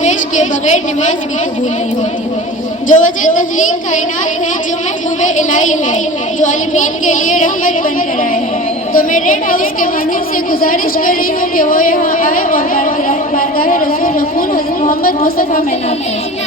پیش کیے بغیر نماز بھی قبول نہیں ہوتی۔ جو وجہ تخلیق کائنات ہے، جو محبوب الہی ہے، جو عالمین کے لیے رحمت بن کر آئے ہیں، تو میں ریڈ ہاؤس کے مانور سے گزارش کر رہی ہوں کہ وہ یہاں آئے اور بارگاہ رسول مقبول حضرت محمد مصطفیٰ میں نعت کریں۔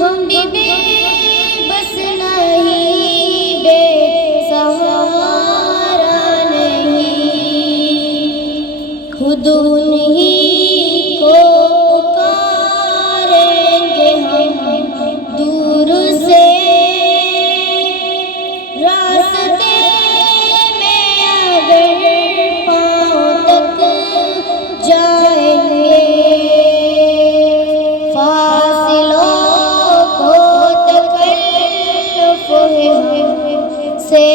ہم بھی بے بس نہیں، بے سہارا نہیں، خود انہی کو پکاریں گے ہم دور سے، راستے میں اگر پاؤں تک جائیں گے، سے